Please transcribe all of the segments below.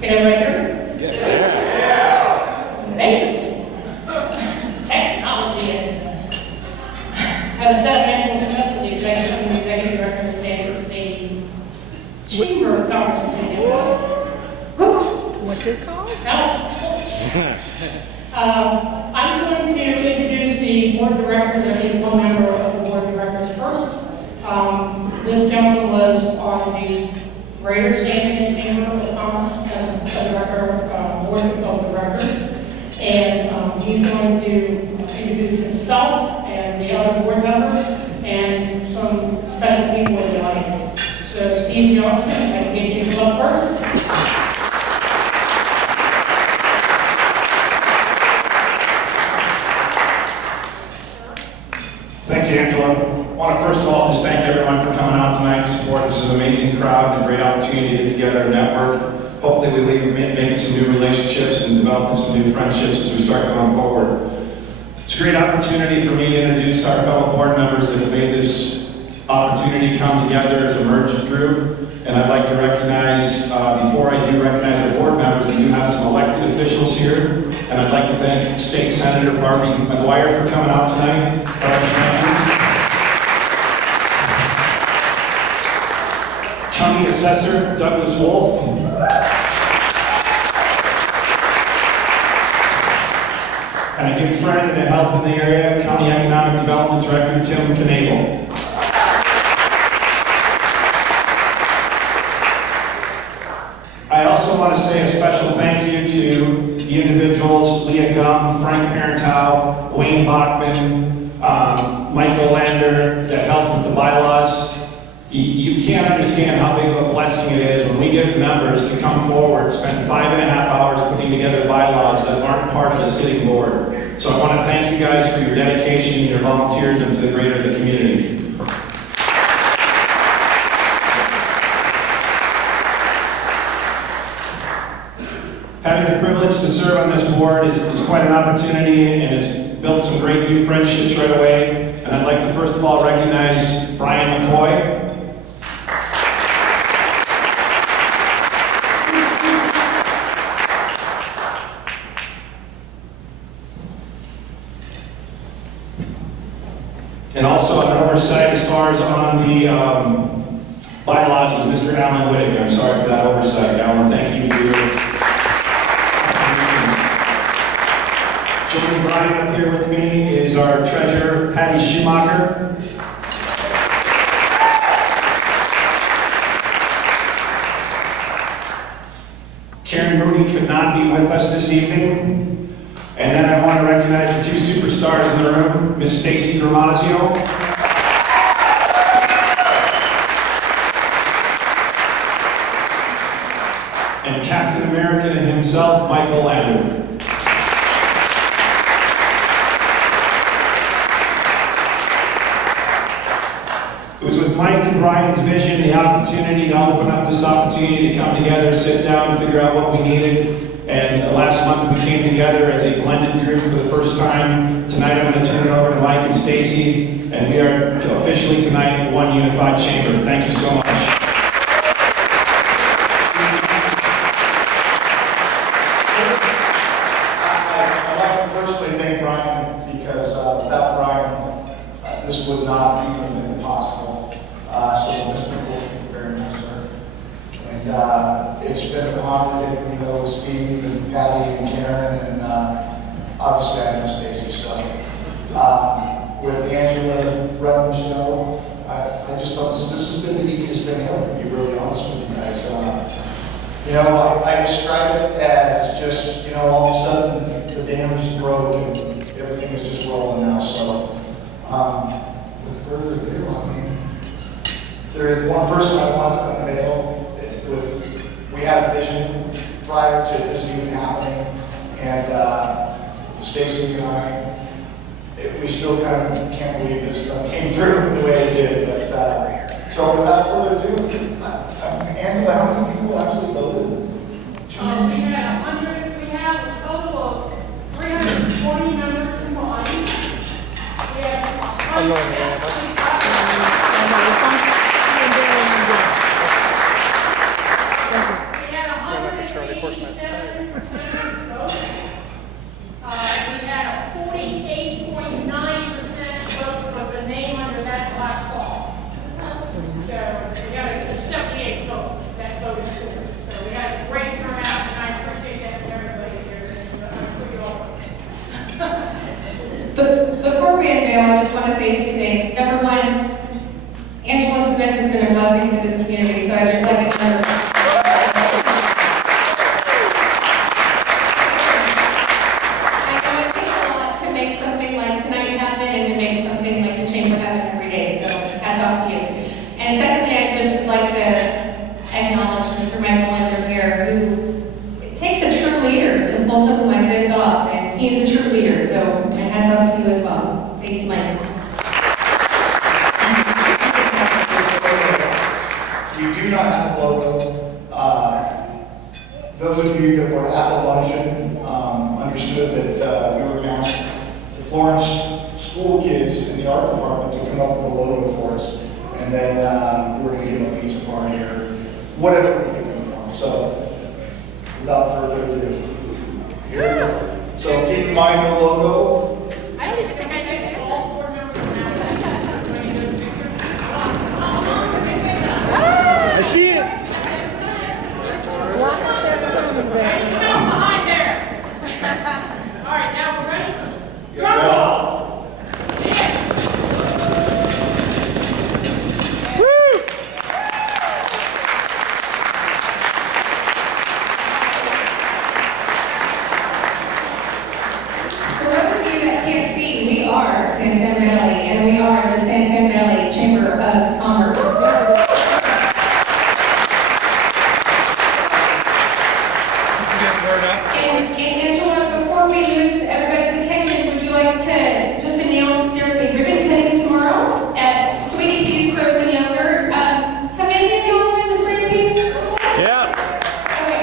Can everybody hear me? Thanks. Technology into this. As I said, Angela Smith, the executive director of the Chamber of Commerce in San Diego. What's it called? That was close. I'm going to introduce the board of directors, at least one member of the board of directors first. This gentleman was on the Greater San Diego Chamber of Commerce as a director, board of directors. And he's going to introduce himself and the other board members and some special people in the audience. So Steve Johnson, I can get you to come up first. Thank you, Angela. I want to first of all just thank everyone for coming out tonight to support. This is an amazing crowd and a great opportunity to get together and network. Hopefully we leave making some new relationships and developing some new friendships as we start going forward. It's a great opportunity for me to introduce our fellow board members that have made this opportunity come together as a merged group. And I'd like to recognize, before I do recognize our board members, we do have some elected officials here. And I'd like to thank State Senator Barbie McGuire for coming out tonight. County Assessor Douglas Wolf. And a good friend and a help in the area, County Economic Development Director Tim Knable. I also want to say a special thank you to the individuals, Leah Gum, Frank Parentow, Wayne Bachman, Michael Lander, that helped with the bylaws. You can't understand how big of a blessing it is when we get members to come forward, spend 5.5 hours putting together bylaws that aren't part of the sitting board. So I want to thank you guys for your dedication and your volunteers into the greater the community. Having the privilege to serve on this board is quite an opportunity, and it's built some great new friendships right away. And I'd like to first of all recognize Brian McCoy. And also an oversight as far as on the bylaws was Mr. Alan Whittick. I'm sorry for that oversight, Alan. Thank you for your... Joining Brian up here with me is our treasurer, Patty Schumacher. Karen Mooney could not be with us this evening. And then I want to recognize the two superstars in the room, Miss Stacy Gramazio. And Captain America himself, Michael Lander. It was with Mike and Brian's vision, the opportunity to open up this opportunity to come together, sit down, figure out what we needed. And last month we came together as a blended group for the first time. Tonight I'm going to turn it over to Mike and Stacy, and we are officially tonight one unified chamber. Thank you so much. I'd like to personally thank Brian, because without Brian, this would not even have been possible. So Mr. Cole, thank you very much, sir. And it's been an honor getting to know Steve and Patty and Karen, and obviously I know Stacy. So with Angela running the show, I just thought this has been the easiest thing ever, to be really honest with you guys. You know, I describe it as just, you know, all of a sudden the dam just broke and everything is just rolling now. So with further ado, I mean, there is one person I want to unveil. We had a vision prior to this even happening, and Stacy and I, we still kind of can't believe this stuff came through the way it did. But so without further ado, Angela, how many people actually voted? We have a total of 320 members combined. We have 100 Reinforcement. We had a 48.9% vote with the name under that black cloth. So we got a 78 vote that voted for it. So we had a great turnout, and I appreciate that from everybody here. I'm pretty awesome. But before we unveil, I just want to say two things. Number one, Angela Smith has been a blessing to this community, so I'd just like to tell her. I know it takes a lot to make something like tonight happen and to make something like the chamber happen every day, so hats off to you. And secondly, I'd just like to acknowledge Mr. Michael Linder here, who it takes a true leader to pull something like this off, and he is a true leader, so my hats off to you as well. Thank you, Michael. We do not have a logo. Those of you that were at the luncheon understood that we were going to ask the Florence school kids in the art department to come up with a logo for us. And then we were going to give them a pizza party or whatever we could do for them. So without further ado, here we go. So keep in mind no logo. I don't even think I get to all board members now. I see it. Ready? Come out behind there. All right, now we're ready. Go! For those of you that can't see, we are Santan Valley, and we are the Santan Valley Chamber of Commerce. And Angela, before we lose everybody's attention, would you like to just announce there's a ribbon cutting tomorrow at Sweetie Pea's Frozen Yogurt? Have any of y'all been to Sweetie Pea's? Yeah. Okay.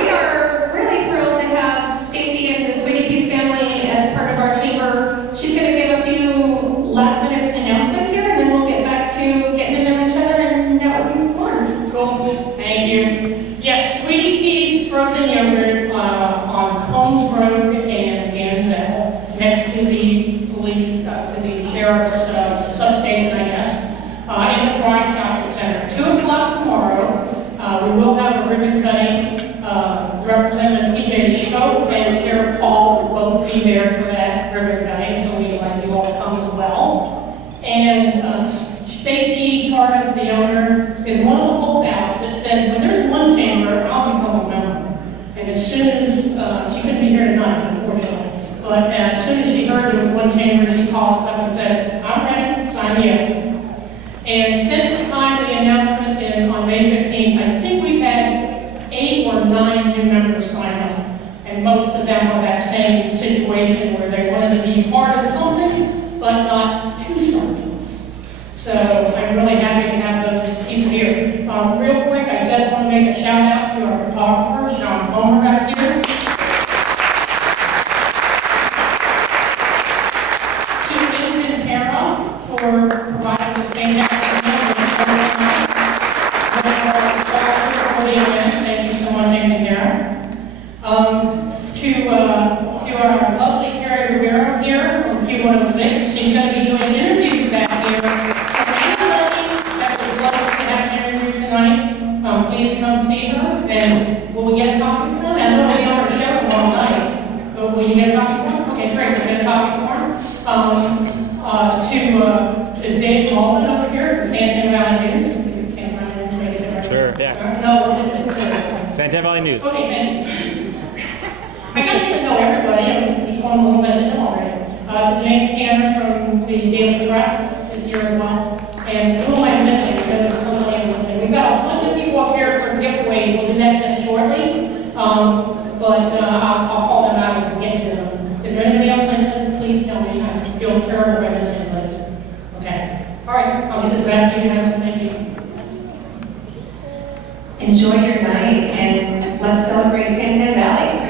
We are really thrilled to have Stacy and the Sweetie Pea's family as part of our chamber. She's going to give a few last-minute announcements here, and then we'll get back to getting to know each other and networking some more. Cool, thank you. Yes, Sweetie Pea's Frozen Yogurt on Combs Road and Ganzel, next to the police, to the sheriff's substation, I guess, in the Frying Shopping Center. 2 o'clock tomorrow. We will have a ribbon cutting. Representative TJ Schopp and Sheriff Paul will both be there for that ribbon cutting, so we'd like you all to come as well. And Stacy Tardiff, the owner, is one of the holdouts that said, when there's one chamber, I'll become a member. And as soon as, she couldn't be here tonight, unfortunately, but as soon as she heard there was one chamber, she called us up and said, I'm ready, sign me up. And since the time of the announcement on May 15th, I think we've had 8 or 9 new members sign up. And most of them are that same situation where they wanted to be part of something, but not two somethings. So I'm really happy to have those people here. Real quick, I just want to make a shout out to our photographer, Sean Comer back here. To Encanterra for providing this fantastic for the event. Thank you so much, Encanterra. To our lovely Carrie Rivera here from Q106. She's going to be doing interviews back here. For anybody that would love to have an interview tonight, please come see her. And will we get a copy for them? I know we are a show all night, but will you get a copy for them? Okay, great. We'll get a copy for them. To Dave Malden over here from Santan Valley News. You can Santan Valley News, did I get that right? Sure, yeah. No, what is it? Santan Valley News. Okay, thank you. I don't even know everybody, each one of the ones I should know already. James Tanner from the Daily Press is here as well. And who am I missing? Because there's so many I'm missing. We've got a bunch of people up here for giveaways. We'll do that just shortly. I'll call them out as we get to them. Is there anybody else I missed? Please tell me. I feel terrible if I missed anybody. Okay. All right, I'll get this back to you guys. Thank you. Enjoy your night and let's celebrate Santan Valley.